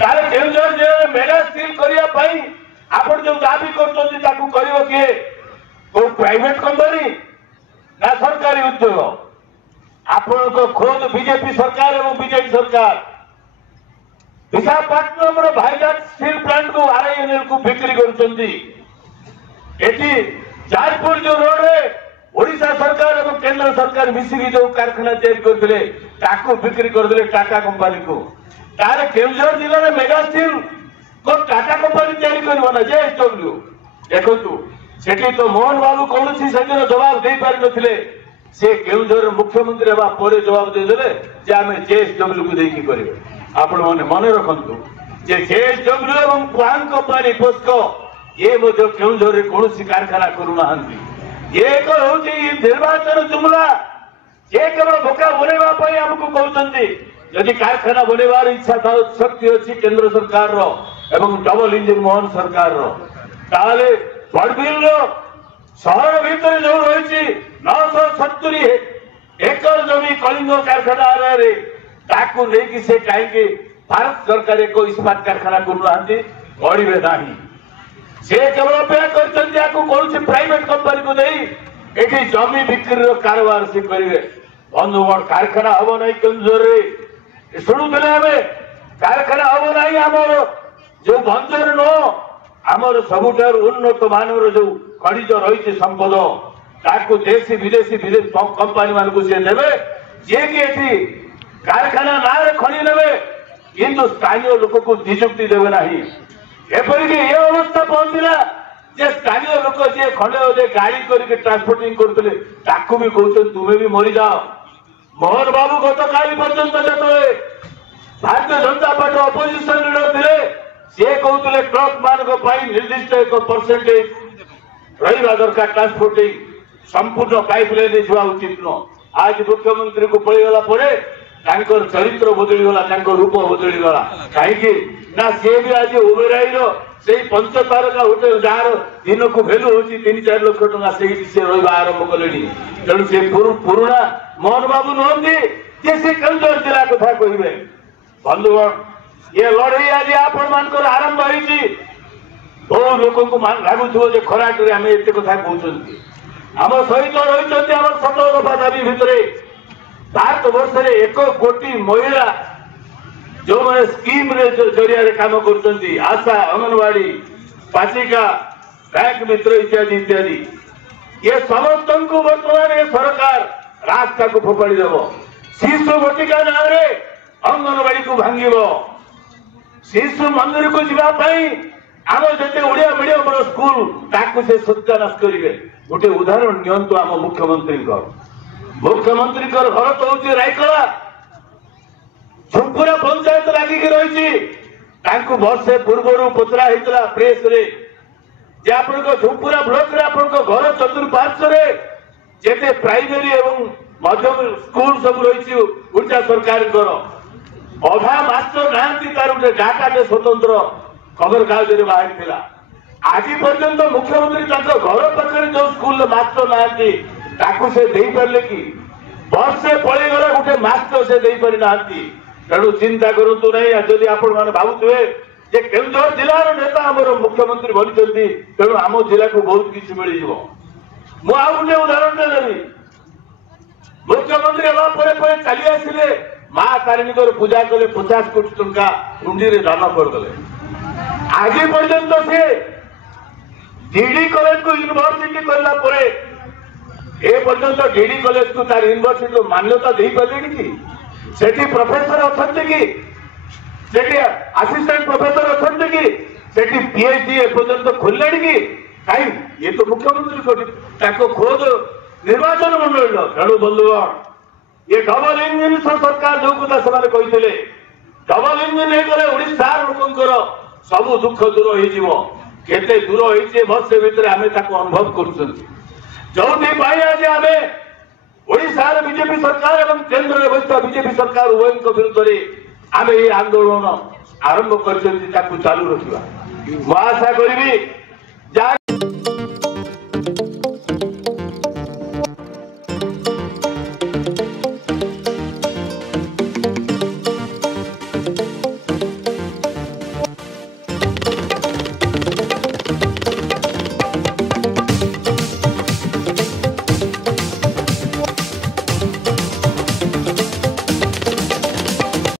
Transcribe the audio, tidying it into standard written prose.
ताले केउझर जिले mega steel करिया पई आपण जो दाबी करछन्ती ताकू करिवो के को प्राइवेट कंपनी ना सरकारी उद्योग आपण को खुद बीजेपी सरकार एवं बीजेपी सरकार विशाखापट्टनम भाईजाग स्टील प्लांट को आरआईएनएल को बिक्री करछन्ती एटी जाजपुर जो रोड है ओडिशा सरकार एवं केंद्र सरकार मिसिकी जो कारखाना तैयार करथिले ताकू बिक्री करथिले टाटा कंपनी को तारे केउझर जिले में मेगा स्टील को टाटा कंपनी तैयारी करबो ना जेएसडब्ल्यू देखंतु सेठी तो मोहन बाबू कौनसी सेदिन जवाब दे पारि नथिले से केउझर मुख्यमंत्री हेबा परे जवाब दे देले जे आमे जेएसडब्ल्यू को देकी करिवे आपण माने मन रखंतु जे जेएसडब्ल्यू एवं क्वान कंपनी पोस्को ये मध्य केउझर रे कौनसी कारखाना करू नाहंती ये को होची निर्वाचन जुमला ये केवल बोका बोलेवा पई हमकु कहउचंती यदि कारखाना बोलेवार इच्छा था शक्ति अछि केंद्र सरकार रो एवं डबल इंजिन मोहन सरकार रो ताले बड़बिल रो शहर भीतर जो रही 970 एकड़ जमी कलिंग कारखाना रे ताकू लेकी से कहीं भारत सरकार एक इस्पात कारखाना करूनाहांती गढ़े ना से केवल अपेक्षा कर प्राइवेट कंपनी को नहीं ये जमी बिक्री कारोबार से करेंगे बंधुगण कारखाना हम ना केन्दुझर शुणुले हमें कारखाना हम ना आम जो भंजर नो आमर सबुठार उन्नत मानव जो खनिज रही संपद ताकू देशी विदेशी कंपनी मान को देवे जे कि कारखाना ना खनि ने किंतु स्थानीय लोक को निजुक्ति देवे ना एपरिक ये अवस्था पहुंचला जे स्थानीय लोक जे खंडे गाड़ी करके ट्रांसपोर्टिंग करते भी कहते तुम्हें भी मरी जाओ मोहन बाबू गत काली पर्यंत जो Bharatiya Janata party opposition leader थे सी कहते ट्रक मान निर्दिष्ट एक परसेंटेज रहा दरकार ट्रांसपोर्टिंग संपूर्ण पाइपलाइन जा उचित नुह आज मुख्यमंत्री को पड़गला चरित्र बदलीगला रूप बदलीगला कहीं ना सी भी आज ओबेराई से पंचतारका होटेल जार दिन को भैल्यू हो 3-4 लाख टका से रहा आरंभ कले तेणु से पुराणा मोहन बाबू नुहति से केन्दुझर जिला कथा कहे बंधुगण ये लड़ई आज आपण मान आरंभ होती बहुत लोक लगुव खराटे आम एत कथा कहते आम सहित रही आम 17 दफा दाबी भितर भारत वर्ष में 1 कोटी महिला जो मैंने स्कीम जरिया काम कर आशा अंगनवाड़ी पाचिका बैंक मित्र इत्यादि इत्यादि ये समस्त को वर्तमान ये सरकार रास्ता को फोपाड़ी देव शिशु बटिका ना अंगनवाड़ी को भांग शिशु मंदिर को जावाई आम जिते ओडिया मीडियम स्कूल ताकू से सत्यानाश करेंगे गोटे उदाहरण नियंतु आम मुख्यमंत्री घर तो हूँ रायकला झुंपुरा पंचायत लागिक रही वर्षे पूर्व पचरा होता प्रेस रे जे आप झुंपुरा ब्लॉक रे आप घर चतुर्पार्श्व जेते प्राइमरी एवं मध्यम स्कूल सब रही ओडिशा सरकार अधा मास्टर नहांती तार गोटे डाटाटे स्वतंत्र खबर कागज बाहरी आज पर्यंत मुख्यमंत्री घर पाखे जो स्कूल मास्टर नहांती से दे पारे कि वर्षे पड़ेगला गोटे मास्टर से दे पारि ना तेणु चिंता करूँ ना जदि आपण मैंने भावुए केन्दुझर जिलार नेता आम मुख्यमंत्री बनी तेणु आम जिला को बहुत किसी मिल जाए मुझे उदाहरण देवी मुख्यमंत्री है चली आसिले माँ तारिणी पूजा कले 50 कोटी टंका हुंडी रे दान करदे आज पर्यंत से डीडी कॉलेज को यूनिवर्सिटी करला परे ए पर्यंत डीडी कॉलेज को तार यूनिवर्सिटी मान्यता दे पारे कि सेठी प्रोफेसर अच्छा कि सेठी असिस्टेंट प्रोफेसर अच्छा कि सेठी पीएचडी ए पर्यंत खोलने कि कहीं ये तो मुख्यमंत्री खोद निर्वाचन मंडल तेणु बंधुगण ये डबल इंजिन सरकार जो कथा से कहते डबल इंजिन होगले ओडिशा लोकंर सब दुख दूर होते दूर होती वर्षे भितर आम अनुभव कर आज आम ओडिशा बीजेपी सरकार एवं केंद्र में बसता बीजेपी सरकार उभय विरुद्ध में आम ये आंदोलन आरंभ कर चालू रखा आशा करी